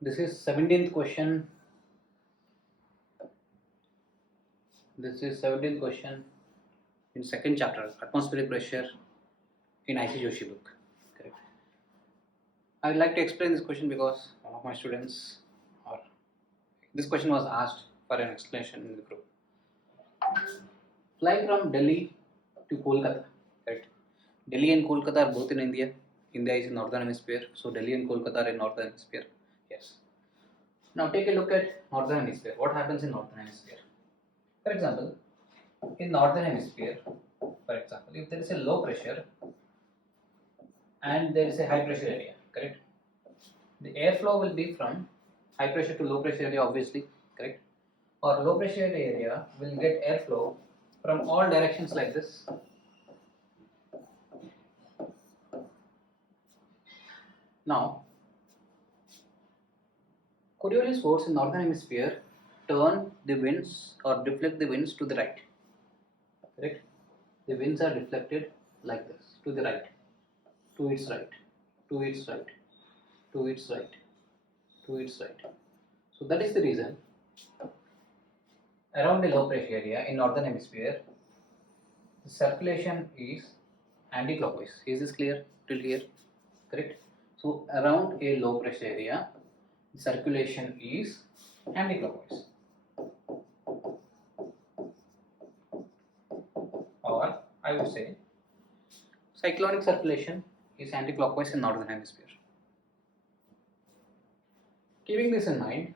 This is 17th question. This is 17th question in second chapter, atmospheric pressure in IC Joshi book. Correct. I would like to explain this question because one of my students, or this question was asked for an explanation in the group. Flying from Delhi to Kolkata, correct? Delhi and Kolkata are both in India. India is in northern hemisphere, so Delhi and Kolkata are in northern hemisphere. Yes. Now take a look at northern hemisphere. What happens in northern hemisphere? For example, in northern hemisphere, for example, if there is a low pressure and there is a high pressure area, correct? The airflow will be from high pressure to low pressure area, obviously, correct? Or low pressure area will get airflow from all directions like this. Now, Coriolis force in northern hemisphere turn the winds or deflect the winds to the right. Correct? The winds are deflected like this, to the right, to its right, to its right, to its right, to its right. So that is the reason around the low pressure area in northern hemisphere, the circulation is anti-clockwise. Is this clear till here? Correct? So around a low pressure area, the circulation is anti-clockwise. Or I would say cyclonic circulation is anti-clockwise in northern hemisphere. Keeping this in mind,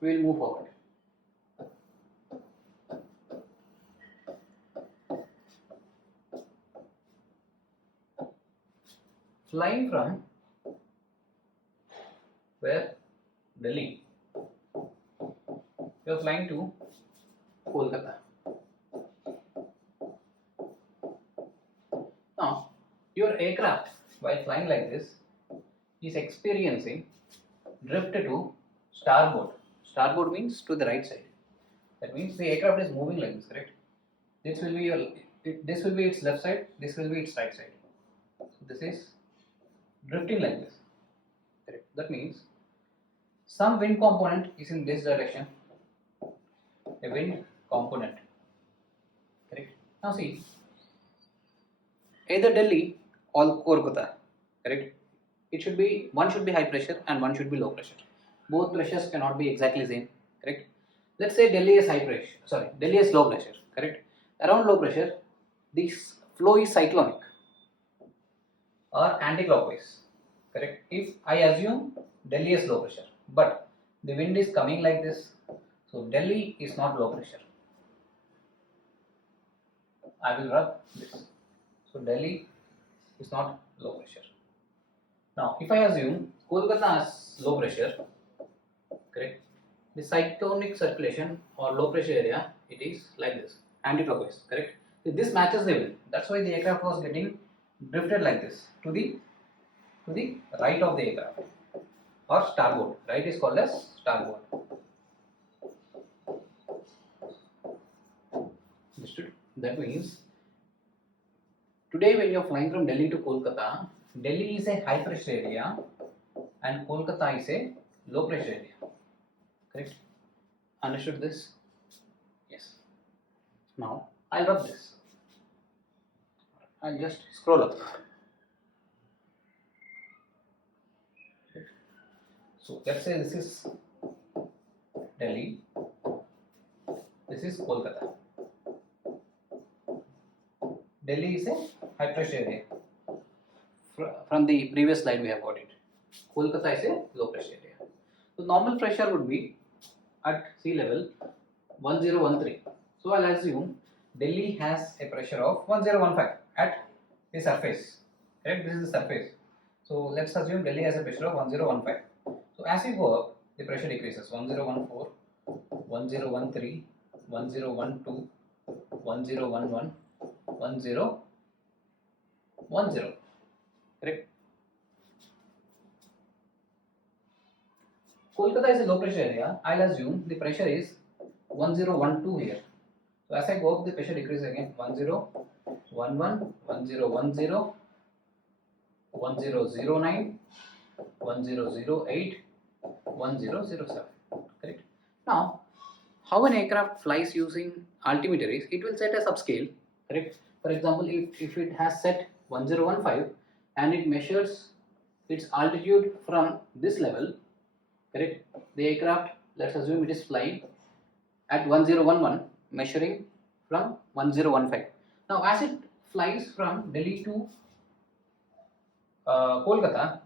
we will move forward. Flying from where? Delhi. You are flying to Kolkata. Now, your aircraft, while flying like this, is experiencing drift to starboard. Starboard means to the right side. That means the aircraft is moving like this, correct? This will be this will be its left side. This will be its right side. So this is drifting like this. Correct. That means some wind component is in this direction. A wind component. Correct. Now see, either Delhi or Kolkata. Correct. It should be, one should be high pressure and one should be low pressure. Both pressures cannot be exactly same. Correct. Let's say Delhi is high pressure. Sorry, Delhi is low pressure. Correct. Around low pressure, this flow is cyclonic or anti-clockwise. Correct. If I assume Delhi is low pressure, but the wind is coming like this, so Delhi is not low pressure. I will rub this. So Delhi is not low pressure. Now, if I assume Kolkata is low pressure, correct? The cyclonic circulation or low pressure area, it is like this, anti-clockwise, correct? So this matches the wind. That's why the aircraft was getting drifted like this to the right of the aircraft or starboard. Right is called as starboard. Understood? That means today when you are flying from Delhi to Kolkata, Delhi is a high pressure area and Kolkata is a low pressure area. Correct? Understood this? Yes. Now I'll rub this. I'll just scroll up. So let's say this is Delhi, this is Kolkata. Delhi is a high pressure area. From the previous slide we have got it. Kolkata is a low pressure area. So normal pressure would be at sea level 1013. So I'll assume Delhi has a pressure of 1015 at the surface. Correct? This is the surface. So let's assume Delhi has a pressure of 1015. So as we go up, the pressure decreases 1014, 1013, 1012, 1011, 1010. Correct? Kolkata is a low pressure area. I'll assume the pressure is 1012 here. So as I go up, the pressure decreases again 1011, 1010, 1009, 1008, 1007. Correct. Now, how an aircraft flies using altimeter is, it will set a subscale. Correct. For example, if it has set 1015 and it measures its altitude from this level, correct, the aircraft, let's assume it is flying at 1011, measuring from 1015. Now as it flies from Delhi to Kolkata,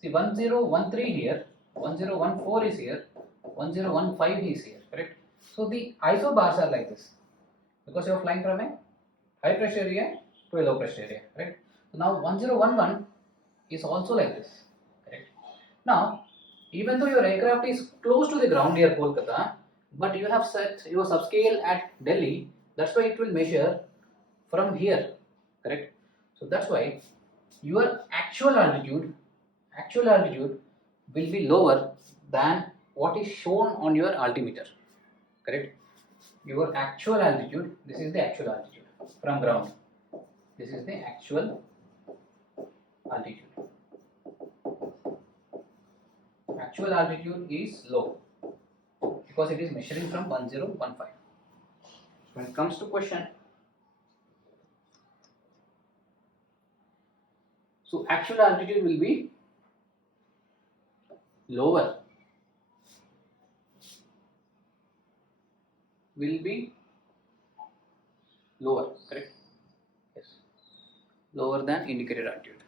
see 1013 here, 1014 is here, 1015 is here, correct. So the isobars are like this because you are flying from a high pressure area to a low pressure area, right? So now 1011 is also like this, correct. Now, even though your aircraft is close to the ground near Kolkata, but you have set your subscale at Delhi, that's why it will measure from here, correct. So that's why your actual altitude will be lower than what is shown on your altimeter, correct. Your actual altitude, this is the actual altitude from ground, this is the actual altitude. Actual altitude is low because it is measuring from 1015. When it comes to question, so actual altitude will be lower, correct? Yes, lower than indicated altitude.